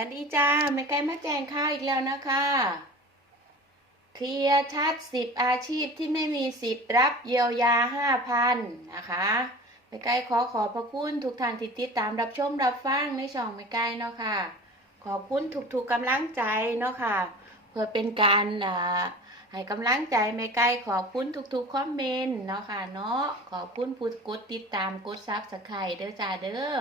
วัสดีจ้าไม่ไกลมาแจงข้าวอีกแล้วนะคะ เคลียร์ชัดสิบอาชีพที่ไม่มีสิทธิ์รับเยียวยาห้าพันนะคะไม่ไกลขอขอบพระคุณทุกท่านที่ติดตามรับชมรับฟังในช่องไม่ไกลเนาะค่ะ ขอบคุณทุกๆกำลังใจเนาะค่ะ เพื่อเป็นการอ่าให้กำลังใจไม่ไกลขอบคุณทุกๆคอมเมนต์เนาะค่ะเนาะขอบคุณผู้กดติดตามกดซับสไครต์เด้อจ้าเด้อ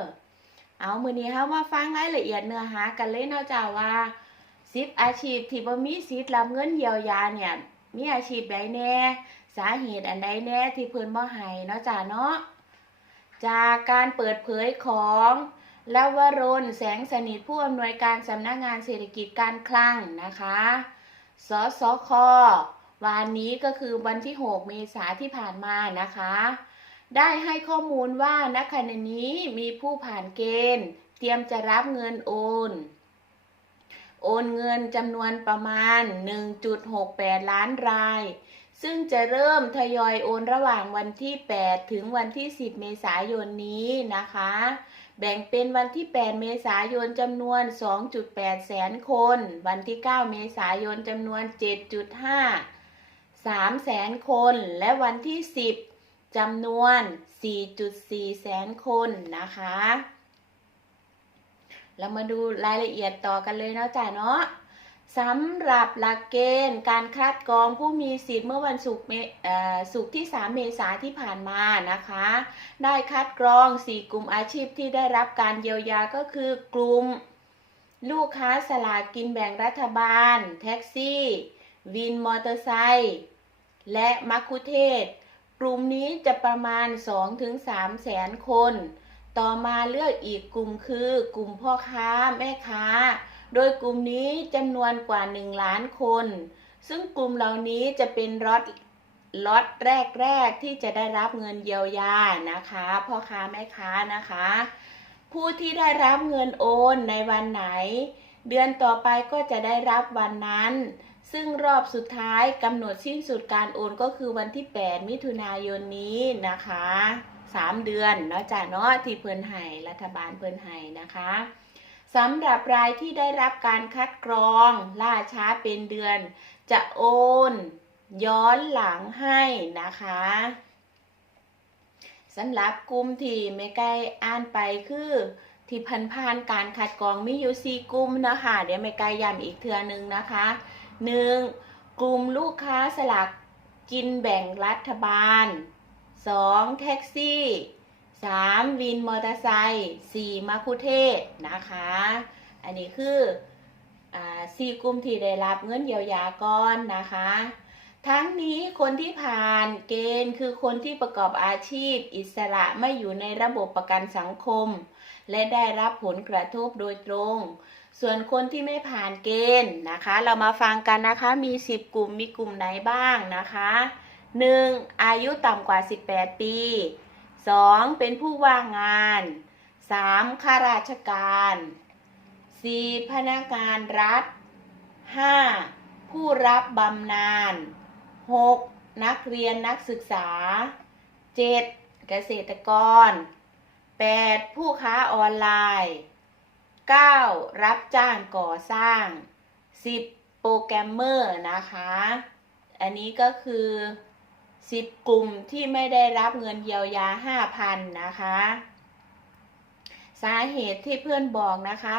เอามือนี้ค่ะมาฟังรายละเอียดเนื้อหากันเลยเนาะจ้าว่าสิบอาชีพที่บ่มีสิทธิ์รับเงินเยียวยาเนี่ย มีอาชีพใดแน่ สาเหตุอันใดแน่ที่เพิ่นบ่ให้เนาะจ้าเนาะจากการเปิดเผยของลวรนแสงสนิทผู้อำนวยการสำนักงานเศรษฐกิจการคลังนะคะ สสควันนี้ก็คือวันที่ 6 เมษาที่ผ่านมานะคะ ได้ให้ข้อมูลว่าณขณะนี้มีผู้ผ่านเกณฑ์ เตรียมจะรับเงินโอน โอนเงินจำนวนประมาณ 1.68 ล้านราย ซึ่งจะเริ่มทยอยโอนระหว่างวันที่ 8 ถึงวันที่ 10 เมษายนนี้นะคะ แบ่งเป็นวันที่ 8 เมษายนจำนวน 2.8 แสนคน วันที่ 9 เมษายนจำนวน 7.5 3แสนคน และวันที่ 10 จำนวน 4.4 แสนคนนะคะ เรามาดูรายละเอียดต่อกันเลยเนาะจ้ะเนาะสำหรับหลักเกณฑ์การคัดกรองผู้มีสิทธิ์เมื่อวันศุกร์ศุกร์ที่ 3 เมษาที่ผ่านมานะคะ ได้คัดกรอง 4 กลุ่มอาชีพที่ได้รับการเยียวยาก็คือกลุ่ม ลูกค้าสลากกินแบ่งรัฐบาล แท็กซี่ วินมอเตอร์ไซค์และมัคคุเทศก์ กลุ่มนี้จะประมาณ 2-3 แสนคน ต่อมาเลือกอีกกลุ่มคือกลุ่มพ่อค้าแม่ค้า โดยกลุ่มนี้จำนวนกว่า 1 ล้านคน ซึ่งกลุ่มเหล่านี้จะเป็นล็อตล็อตแรก ๆ ที่จะได้รับเงินเยียวยานะคะ พ่อค้าแม่ค้านะคะ ผู้ที่ได้รับเงินโอนในวันไหน เดือนต่อไปก็จะได้รับวันนั้น ซึ่งรอบสุดท้ายกำหนดสิ้นสุดการโอนก็คือวันที่ 8 มิถุนายนนี้นะคะ 3 เดือนเนาะจ้ะเนาะที่เพิ่นให้รัฐบาลเพิ่นให้นะคะสำหรับรายที่ได้รับการคัดกรองล่าช้าเป็นเดือน จะโอน ย้อนหลังให้นะคะสำหรับกลุ่มที่ไม่ใกล้อ่านไปคือที่พันผ่านการคัดกรองมีอยู่สี่กลุ่มนะคะเดี๋ยวไม่ไกลย้ำอีกเทือหนึงนะคะ หนึ่งกลุ่มลูกค้าสลากกินแบ่งรัฐบาล 2. แท็กซี่ 3. วินมอเตอร์ไซค์ 4. มัคคุเทศนะคะ อันนี้คืออ่าสี่กลุ่มที่ได้รับเงินเยียวยาก่อนนะคะ ทั้งนี้คนที่ผ่านเกณฑ์คือคนที่ประกอบอาชีพ อิสระไม่อยู่ในระบบประกันสังคม และได้รับผลกระทบโดยตรง ส่วนคนที่ไม่ผ่านเกณฑ์นะคะ เรามาฟังกันนะคะ มี 10 กลุ่ม มีกลุ่มไหนบ้างนะคะ 1. อายุต่ำกว่า 18 ปี 2. เป็นผู้ว่างงาน 3. ข้าราชการ 4. พนักงานรัฐ 5. ผู้รับบำนาญ 6. นักเรียนนักศึกษา 7. เกษตรกร 8. ผู้ค้าออนไลน์ 9. รับจ้างก่อสร้าง 10. โปรแกรมเมอร์นะคะ อันนี้ก็คือ 10 กลุ่มที่ไม่ได้รับเงินเยียวยา 5,000 นะคะ สาเหตุที่เพื่อนบอกนะคะ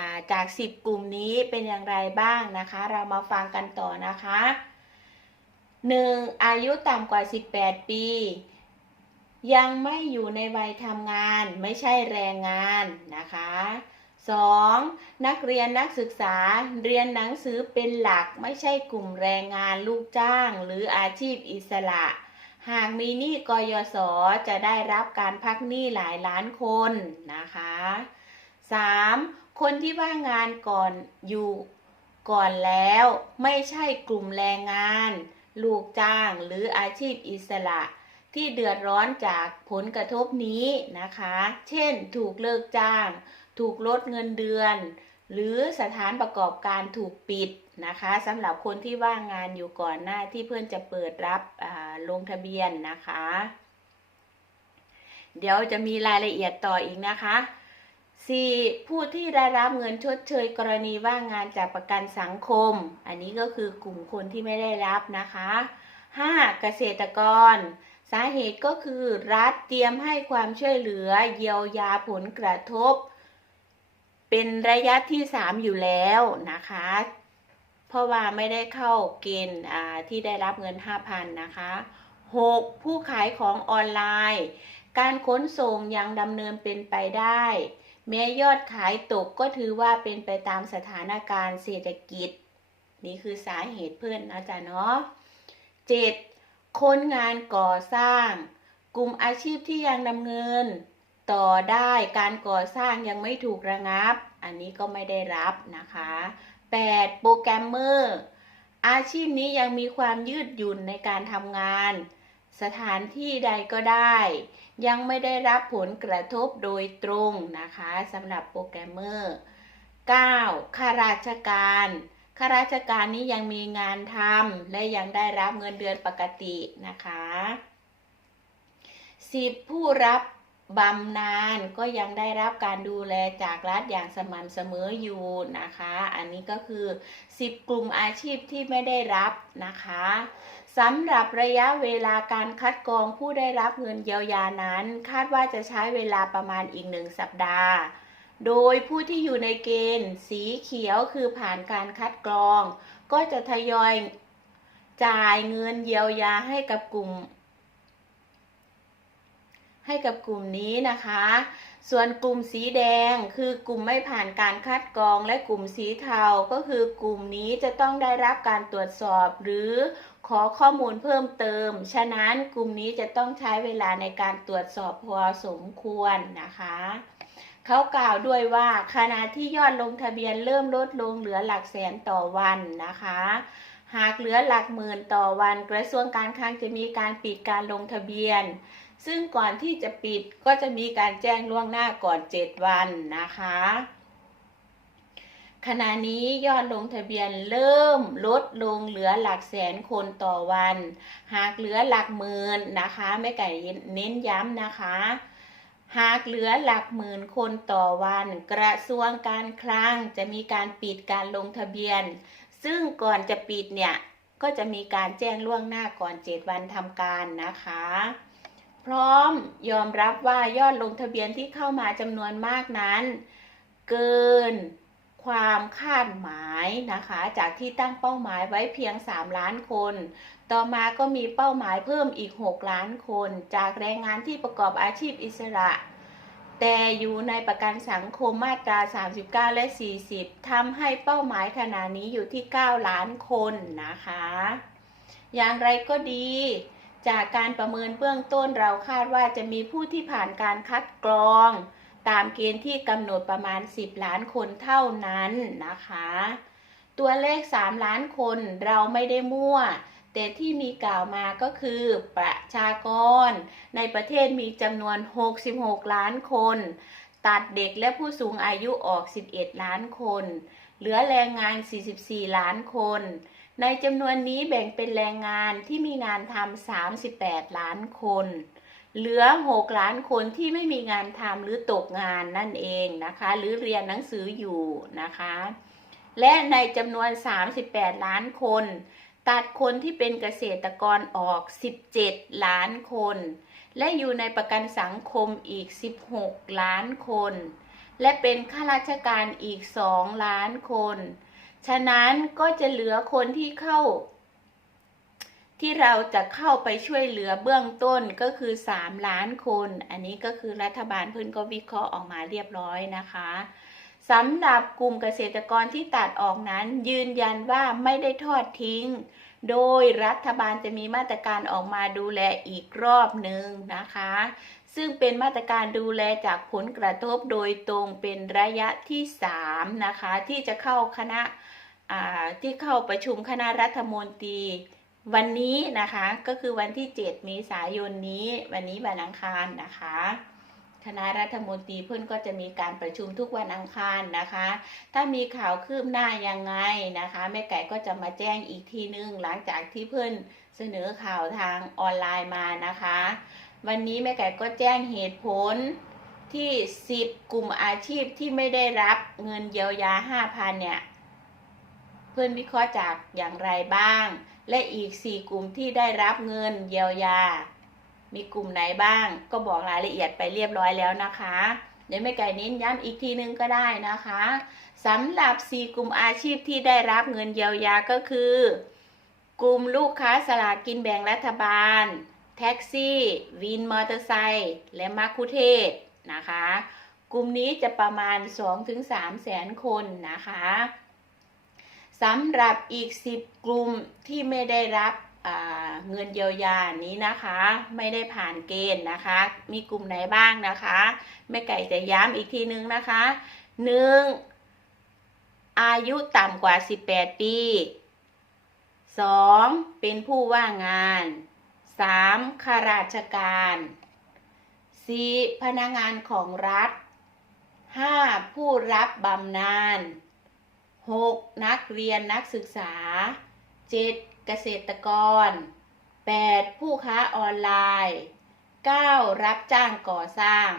าจาก 10 กลุ่มนี้เป็นอย่างไรบ้างนะคะ เรามาฟังกันต่อนะคะ 1. อายุต่ำกว่า 18 ปี ยังไม่อยู่ในวัยทำงานไม่ใช่แรงงานนะคะ 2. นักเรียนนักศึกษาเรียนหนังสือเป็นหลักไม่ใช่กลุ่มแรงงานลูกจ้าง หรืออาชีพอิสระ หากมีหนี้กยศจะได้รับการพักหนี้หลายล้านคนนะคะ 3. คนที่ว่างงานก่อนอยู่ก่อนแล้วไม่ใช่กลุ่มแรงงาน ลูกจ้างหรืออาชีพอิสระ ที่เดือดร้อนจากผลกระทบนี้นะคะ เช่น ถูกเลิกจ้าง ถูกลดเงินเดือน หรือสถานประกอบการถูกปิดนะคะสำหรับคนที่ว่างงานอยู่ก่อนหน้าที่เพื่อนจะเปิดรับลงทะเบียนนะคะ เดี๋ยวจะมีรายละเอียดต่ออีกนะคะ 4. ผู้ที่ได้รับเงินชดเชยกรณีว่างงานจากประกันสังคม อันนี้ก็คือกลุ่มคนที่ไม่ได้รับนะคะ 5. เกษตรกร สาเหตุก็คือรัฐเตรียมให้ความช่วยเหลือเยียวยาผลกระทบ เป็นระยะที่3อยู่แล้วนะคะ เพราะว่าไม่ได้เข้าเกณฑ์ที่ได้รับเงิน 5,000 นะคะ 6. ผู้ขายของออนไลน์ การขนส่งยังดำเนินเป็นไปได้ แม้ยอดขายตกก็ถือว่าเป็นไปตามสถานการณ์เศรษฐกิจ นี่คือสาเหตุเพื่อนนะจ๊ะเนาะ 7. คนงานก่อสร้าง กลุ่มอาชีพที่ยังดำเนิน ต่อได้ การก่อสร้างยังไม่ถูกระงับ อันนี้ก็ไม่ได้รับนะคะ 8. โปรแกรมเมอร์ อาชีพนี้ยังมีความยืดหยุ่นในการทำงาน สถานที่ใดก็ได้ ยังไม่ได้รับผลกระทบโดยตรงนะคะสำหรับโปรแกรมเมอร์ 9. ข้าราชการข้าราชการนี้ยังมีงานทำและยังได้รับเงินเดือนปกตินะคะ 10. ผู้รับ บำนาญก็ยังได้รับการดูแลจากรัฐอย่างสม่ำเสมออยู่นะคะ อันนี้ก็คือ 10 กลุ่มอาชีพที่ไม่ได้รับนะคะสำหรับระยะเวลาการคัดกรองผู้ได้รับเงินเยียวยานั้น คาดว่าจะใช้เวลาประมาณอีกหนึ่งสัปดาห์ โดยผู้ที่อยู่ในเกณฑ์ สีเขียวคือผ่านการคัดกรอง ก็จะทยอยจ่ายเงินเยียวยาให้กับกลุ่ม ให้กับกลุ่มนี้นะคะ ส่วนกลุ่มสีแดงคือกลุ่มไม่ผ่านการคัดกรองและกลุ่มสีเทาก็คือกลุ่มนี้จะต้องได้รับการตรวจสอบหรือขอข้อมูลเพิ่มเติม ฉะนั้นกลุ่มนี้จะต้องใช้เวลาในการตรวจสอบพอสมควรนะคะเขากล่าวด้วยว่าขณะที่ยอดลงทะเบียนเริ่มลดลงเหลือหลักแสนต่อวันนะคะ หากเหลือหลักหมื่นต่อวัน กระทรวงการคลังจะมีการปิดการลงทะเบียน ซึ่งก่อนที่จะปิดก็จะมีการแจ้งล่วงหน้าก่อน 7 วันนะคะ ขณะนี้ยอดลงทะเบียนเริ่มลดลงเหลือหลักแสนคนต่อวัน หากเหลือหลักหมื่นนะคะแม่ไก่เน้นย้ำนะคะหากเหลือหลักหมื่นคนต่อวัน กระทรวงการคลังจะมีการปิดการลงทะเบียน ซึ่งก่อนจะปิดเนี่ย ก็จะมีการแจ้งล่วงหน้าก่อน 7 วันทำการนะคะ พร้อมยอมรับว่ายอดลงทะเบียนที่เข้ามาจำนวนมากนั้น เกินความคาดหมายนะคะ จากที่ตั้งเป้าหมายไว้เพียง 3 ล้านคน ต่อมาก็มีเป้าหมายเพิ่มอีก 6 ล้านคน จากแรงงานที่ประกอบอาชีพอิสระ แต่อยู่ในประกันสังคมมาตรา 39 และ 40ทำให้เป้าหมายขณะนี้อยู่ที่ 9 ล้านคนนะคะ อย่างไรก็ดี จากการประเมินเบื้องต้นเราคาดว่าจะมีผู้ที่ผ่านการคัดกรอง ตามเกณฑ์ที่กำหนดประมาณ 10 ล้านคนเท่านั้นนะคะ ตัวเลข 3 ล้านคนเราไม่ได้มั่ว แต่ที่มีกล่าวมาก็คือประชากร ในประเทศมีจำนวน 66 ล้านคน ตัดเด็กและผู้สูงอายุออก 11 ล้านคน เหลือแรงงาน 44 ล้านคน ในจำนวนนี้แบ่งเป็นแรงงานที่มีงานทำ38 ล้านคน เหลือ 6 ล้านคนที่ไม่มีงานทำหรือตกงานนั่นเองนะคะ หรือเรียนหนังสืออยู่นะคะ และในจำนวน 38 ล้านคน ตัดคนที่เป็นเกษตรกรออก 17 ล้านคน และอยู่ในประกันสังคมอีก 16 ล้านคน และเป็นข้าราชการอีก 2 ล้านคน ฉะนั้นก็จะเหลือคนที่เข้า ที่เราจะเข้าไปช่วยเหลือเบื้องต้นก็คือ 3 ล้านคน อันนี้ก็คือรัฐบาลเพิ่นก็วิเคราะห์ออกมาเรียบร้อยนะคะสำหรับกลุ่มเกษตรกรที่ตัดออกนั้น ยืนยันว่าไม่ได้ทอดทิ้ง โดยรัฐบาลจะมีมาตรการออกมาดูแลอีกรอบหนึ่งนะคะ ซึ่งเป็นมาตรการดูแลจากผลกระทบโดยตรงเป็นระยะที่3นะคะที่จะเข้าคณะที่เข้าประชุมคณะรัฐมนตรีวันนี้นะคะก็คือวันที่ 7 เมษายนนี้ วันนี้วันอังคารนะคะ คณะรัฐมนตรีเพื่อนก็จะมีการประชุมทุกวันอังคารนะคะ ถ้ามีข่าวคืบหน้ายังไงนะคะแม่ไก่ก็จะมาแจ้งอีกทีนึงหลังจากที่เพื่อนเสนอข่าวทางออนไลน์มานะคะ วันนี้แม่ไก่ก็แจ้งเหตุผลที่ 10 กลุ่มอาชีพที่ไม่ได้รับเงินเยียวยา 5,000 เนี่ย เพื่อนวิเคราะห์จากอย่างไรบ้าง และอีก 4 กลุ่มที่ได้รับเงินเยียวยา มีกลุ่มไหนบ้าง ก็บอกรายละเอียดไปเรียบร้อยแล้วนะคะเดี๋ยวแม่ไก่เน้นย้ำอีกทีนึงก็ได้นะคะสำหรับ 4 กลุ่มอาชีพที่ได้รับเงินเยียวยาก็คือ กลุ่มลูกค้าสลากกินแบ่งรัฐบาล แท็กซี่ วินมอเตอร์ไซค์และมัคคุเทศนะคะ กลุ่มนี้จะประมาณ 2-3 แสนคนนะคะสำหรับอีก 10 กลุ่มที่ไม่ได้รับ เงินเยียวยานี้นะคะ ไม่ได้ผ่านเกณฑ์นะคะ มีกลุ่มไหนบ้างนะคะแม่ไก่จะย้ำอีกทีนึงนะคะ 1. อายุต่ำกว่า 18 ปี 2. เป็นผู้ว่างงาน 3. ข้าราชการ 4. พนักงานของรัฐ 5. ผู้รับบำนาญ 6. นักเรียนนักศึกษา 7. เกษตรกร 8. ผู้ค้าออนไลน์ 9. รับจ้างก่อสร้าง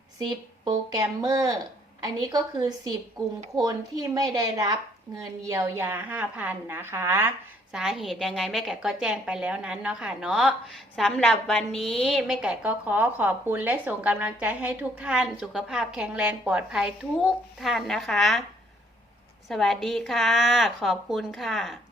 10. โปรแกรมเมอร์ อันนี้ก็คือ 10 กลุ่มคนที่ไม่ได้รับเงินเยียวยา 5,000 นะคะ สาเหตุยังไงแม่แก่ก็แจ้งไปแล้วนั้นเนาะค่ะเนาะสำหรับวันนี้แม่แก่ก็ขอขอบคุณและส่งกำลังใจให้ทุกท่าน สุขภาพแข็งแรงปลอดภัยทุกท่านนะคะ สวัสดีค่ะ ขอบคุณค่ะ